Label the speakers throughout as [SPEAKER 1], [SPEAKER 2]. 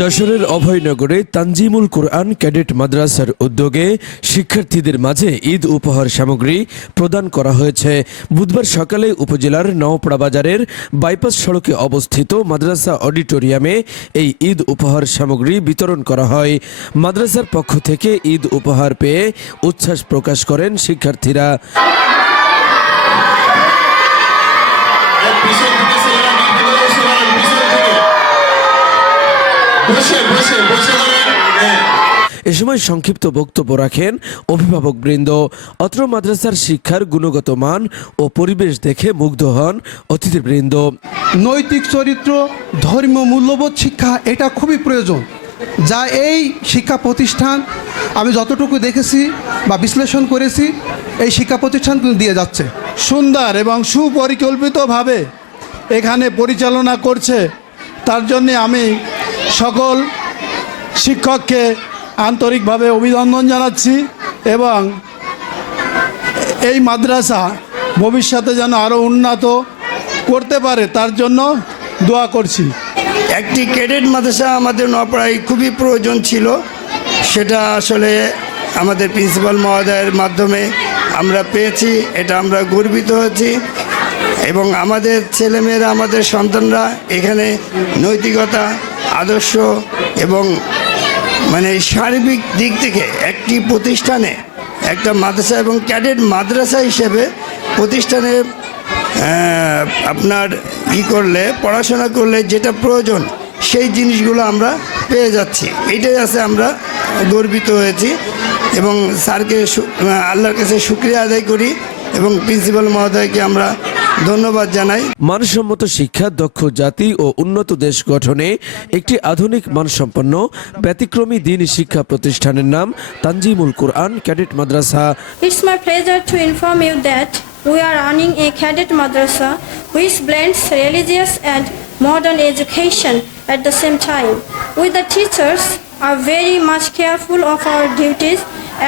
[SPEAKER 1] যশোরের অভয়নগরে তানজিমুল কোরআন ক্যাডেট মাদ্রাসার উদ্যোগে শিক্ষার্থীদের মাঝে ঈদ উপহার সামগ্রী প্রদান করা হয়েছে। বুধবার সকালে উপজেলার নওপাড়া বাজারের বাইপাস সড়কে অবস্থিত মাদ্রাসা অডিটোরিয়ামে এই ঈদ উপহার সামগ্রী বিতরণ করা হয়। মাদ্রাসার পক্ষ থেকে ঈদ উপহার পেয়ে উচ্ছ্বাস প্রকাশ করেন শিক্ষার্থীরা।
[SPEAKER 2] বসে বসে বসে হ্যাঁ
[SPEAKER 1] এ সময় সংক্ষিপ্ত বক্তব্য রাখেন অভিভাবক বৃন্দ অত্র মাদ্রাসার শিক্ষার গুণগত মান ও পরিবেশ দেখে মুগ্ধ হন অতিথিবৃন্দ
[SPEAKER 3] নৈতিক চরিত্র ধর্মীয় মূল্যবোধ শিক্ষা এটা খুবই প্রয়োজন। যা এই শিক্ষা প্রতিষ্ঠান আমি যতটুকু দেখেছি বা বিশ্লেষণ করেছি এই শিক্ষা প্রতিষ্ঠান কিন্তু দিয়ে যাচ্ছে।
[SPEAKER 4] সুন্দর এবং সুপরিকল্পিতভাবে এখানে পরিচালনা করছে। তার জন্যে আমি সকল শিক্ষককে আন্তরিকভাবে অভিনন্দন জানাচ্ছি এবং এই মাদ্রাসা ভবিষ্যতে যেন আরও উন্নত করতে পারে, তার জন্য দোয়া করছি।
[SPEAKER 5] একটি ক্যাডেট মাদ্রাসা আমাদের নপাড়ায় খুবই প্রয়োজন ছিল। সেটা আসলে আমাদের প্রিন্সিপাল মহোদয়ের মাধ্যমে আমরা পেয়েছি, এটা আমরা গর্বিত হয়েছি এবং আমাদের ছেলেমেয়েরা, আমাদের সন্তানরা এখানে নৈতিকতা আদর্শ এবং মানে সার্বিক দিক থেকে একটি প্রতিষ্ঠানে একটা মাদ্রাসা এবং ক্যাডেট মাদ্রাসা হিসেবে প্রতিষ্ঠানে আপনার ই করলে, পড়াশোনা করলে যেটা প্রয়োজন সেই জিনিসগুলো আমরা পেয়ে যাচ্ছি। এটাই আছে আমরা গর্বিত হয়েছি এবং স্যারকে আল্লাহর কাছে শুক্রিয়া আদায় করি এবং প্রিন্সিপাল মহোদয়কে আমরা ধন্যবাদ জানাই।
[SPEAKER 1] মানসম্মত শিক্ষা দক্ষ জাতি ও উন্নত দেশ গঠনে একটি আধুনিক মানসম্পন্ন ব্যতিক্রমী দিন শিক্ষা প্রতিষ্ঠানের নাম Tanzimul Quran cadet Madrasa.
[SPEAKER 6] It's my pleasure to inform you that we are running a cadet madrasa which blends religious and modern education at the same time we the teachers are very much careful of our duties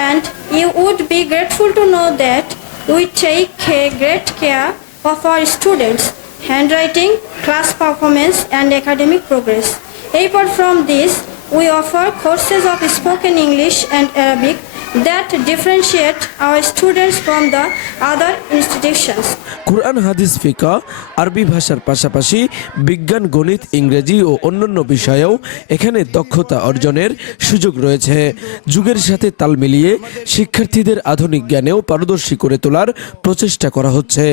[SPEAKER 6] and you would be grateful to know that we take great care of our students, handwriting, class performance and academic progress. Apart from this, we offer courses of spoken English and Arabic that differentiate our students from the other institutions.
[SPEAKER 1] Quran Hadith Fiqh Arabic ভাষার পাশাপাশি বিজ্ঞান গণিত ইংরেজি ও অন্যান্য বিষয়েও এখানে দক্ষতা অর্জনের সুযোগ রয়েছে। যুগের সাথে তাল মিলিয়ে শিক্ষার্থীদের আধুনিক জ্ঞানেও পারদর্শী করে তোলার প্রচেষ্টা করা হচ্ছে।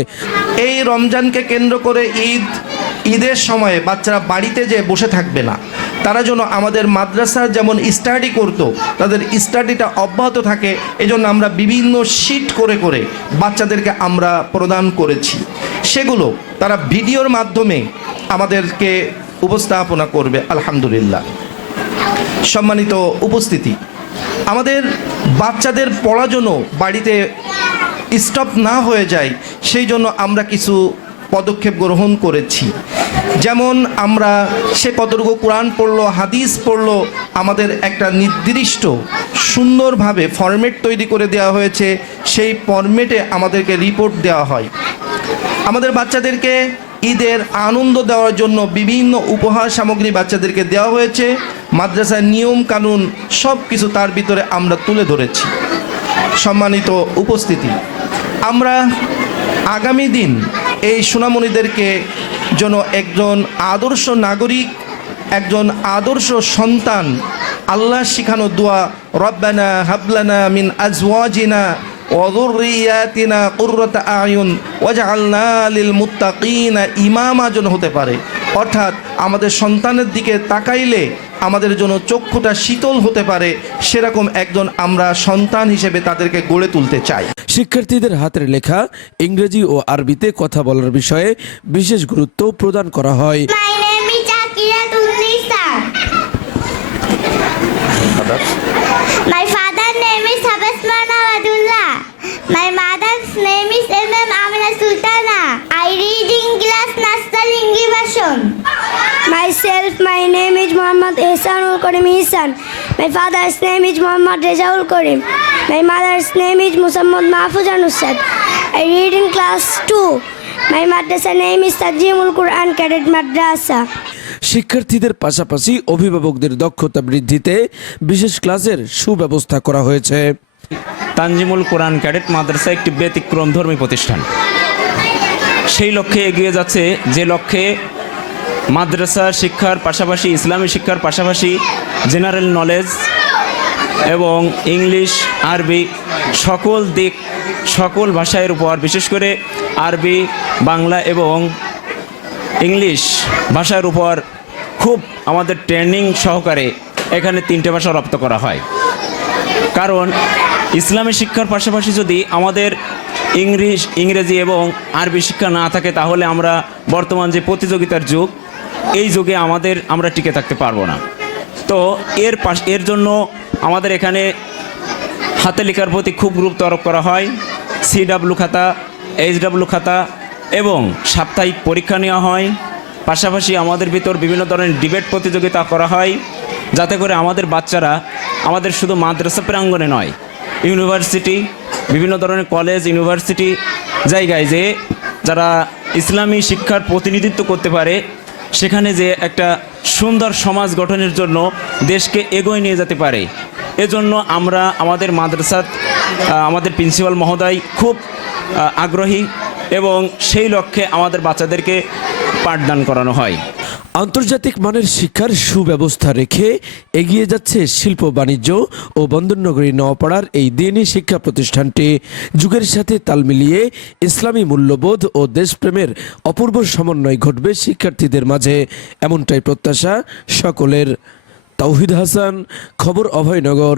[SPEAKER 7] এই রমজানকে কেন্দ্র করে ঈদ ঈদের সময়ে বাচ্চারা বাড়িতে যে বসে থাকবে না। তারা যেন আমাদের মাদ্রাসা যেমন স্টাডি করত তাদের স্টাডিটা অব্যাহত থাকে, এজন্য আমরা বিভিন্ন শিট করে করে বাচ্চাদেরকে আমরা প্রদান করেছি। সেগুলো তারা ভিডিওর মাধ্যমে আমাদেরকে উপস্থাপনা করবে, আলহামদুলিল্লাহ। সম্মানিত উপস্থিতি, আমাদের বাচ্চাদের পড়া জন্য বাড়িতে স্টপ না হয়ে যায়, সেই জন্য আমরা কিছু পদক্ষেপ গ্রহণ করেছি। যেমন আমরা সে কতটুকু কোরআন পড়ল, হাদিস পড়ল, আমাদের একটা নির্দিষ্ট সুন্দরভাবে ফরম্যাট তৈরি করে দেওয়া হয়েছে, সেই ফরম্যাটে আমাদেরকে রিপোর্ট দেওয়া হয়। আমাদের বাচ্চাদেরকে ঈদের আনন্দ দেওয়ার জন্য বিভিন্ন উপহার সামগ্রী বাচ্চাদেরকে দেওয়া হয়েছে, মাদ্রাসার নিয়ম কানুন সব কিছু তার ভিতরে আমরা তুলে ধরেছি। সম্মানিত উপস্থিতি, আমরা আগামী দিন এই সোনামণিদেরকে যেন একজন আদর্শ নাগরিক, একজন আদর্শ সন্তান, আল্লাহ শিখানো দোয়া, রব্বানা হাবলানা মিন আজওয়াজিনা ওযুররিয়াতিনা কুররাতা আয়ুন ওয়াজআলনা লিল মুত্তাকিনা ইমামা যেন হতে পারে। অর্থাৎ আমাদের সন্তানের দিকে তাকাইলে আমাদের জন্য চক্ষুটা শীতল হতে পারে সেরকম একজন আমরা সন্তান হিসেবে তাদেরকে গড়ে তুলতে চাই।
[SPEAKER 1] শিক্ষার্থীদের হাতের লেখা ইংরেজি ও আরবিতে কথা বলার বিষয়ে বিশেষ গুরুত্ব প্রদান করা হয়।
[SPEAKER 8] My name is Akira Tunisa. My father's name is Habasman Abdullah. My mother's name is MM Amina Sultana. I read in class Nastal English version.
[SPEAKER 9] Myself, my name is Muhammad Ehsanul Karim Ihsan. My father's name is Muhammad Rezaul Karim. My mother's name is Musammad Mahfuz Anusad. I read in class 2. My madrasa name is Tajimul Quran Cadet Madrasa.
[SPEAKER 1] শিক্ষার্থীদের পাশাপাশি অভিভাবকদের দক্ষতা বৃদ্ধিতে বিশেষ ক্লাসের সুব্যবস্থা করা হয়েছে
[SPEAKER 10] তানজিমুল কোরআন ক্যাডেট মাদ্রাসা একটি ব্যতিক্রম ধর্মী প্রতিষ্ঠান সেই লক্ষ্যে এগিয়ে যাচ্ছে যে লক্ষ্যে মাদ্রাসা শিক্ষার পাশাপাশি, ইসলামী শিক্ষার পাশাপাশি জেনারেল নলেজ এবং ইংলিশ আরবি সকল দিক, সকল ভাষার উপর, বিশেষ করে আরবি বাংলা এবং ইংলিশ ভাষার উপর খুব আমাদের ট্রেনিং সহকারে এখানে তিনটে ভাষা রপ্ত করা হয়। কারণ ইসলামী শিক্ষার পাশাপাশি যদি আমাদের ইংলিশ ইংরেজি এবং আরবি শিক্ষা না থাকে, তাহলে আমরা বর্তমান যে প্রতিযোগিতার যুগ এই যুগে আমাদের, আমরা টিকে থাকতে পারব না। তো এর পাশ, এর জন্য আমাদের এখানে হাতে লেখার প্রতি খুব গুরুত্ব আরোপ করা হয়। সিডাব্লিউ খাতা এইচডাব্লিউ খাতা এবং সাপ্তাহিক পরীক্ষা নেওয়া হয়। পাশাপাশি আমাদের ভিতর বিভিন্ন ধরনের ডিবেট প্রতিযোগিতা করা হয়, যাতে করে আমাদের বাচ্চারা আমাদের শুধু মাদ্রাসা প্রাঙ্গণে নয়, ইউনিভার্সিটি, বিভিন্ন ধরনের কলেজ, ইউনিভার্সিটি জায়গায় যে যারা ইসলামী শিক্ষার প্রতিনিধিত্ব করতে পারে সেখানে যে একটা সুন্দর সমাজ গঠনের জন্য দেশকে এগোয় নিয়ে যেতে পারে। এজন্য আমরা আমাদের মাদ্রাসাত আমাদের প্রিন্সিপাল মহোদয় খুব আগ্রহী এবং সেই লক্ষ্যে আমাদের বাচ্চাদেরকে পাঠদান করানো হয়।
[SPEAKER 1] আন্তর্জাতিক মানের শিক্ষার সুব্যবস্থা রেখে এগিয়ে যাচ্ছে শিল্প, বাণিজ্য ও বন্দরনগরী নওয়াপাড়ার এই দিনই শিক্ষা প্রতিষ্ঠানটি। যুগের সাথে তাল মিলিয়ে ইসলামী মূল্যবোধ ও দেশপ্রেমের অপূর্ব সমন্বয় ঘটবে শিক্ষার্থীদের মাঝে, এমনটাই প্রত্যাশা সকলের। তাওহিদ হাসান, খবর অভয়নগর।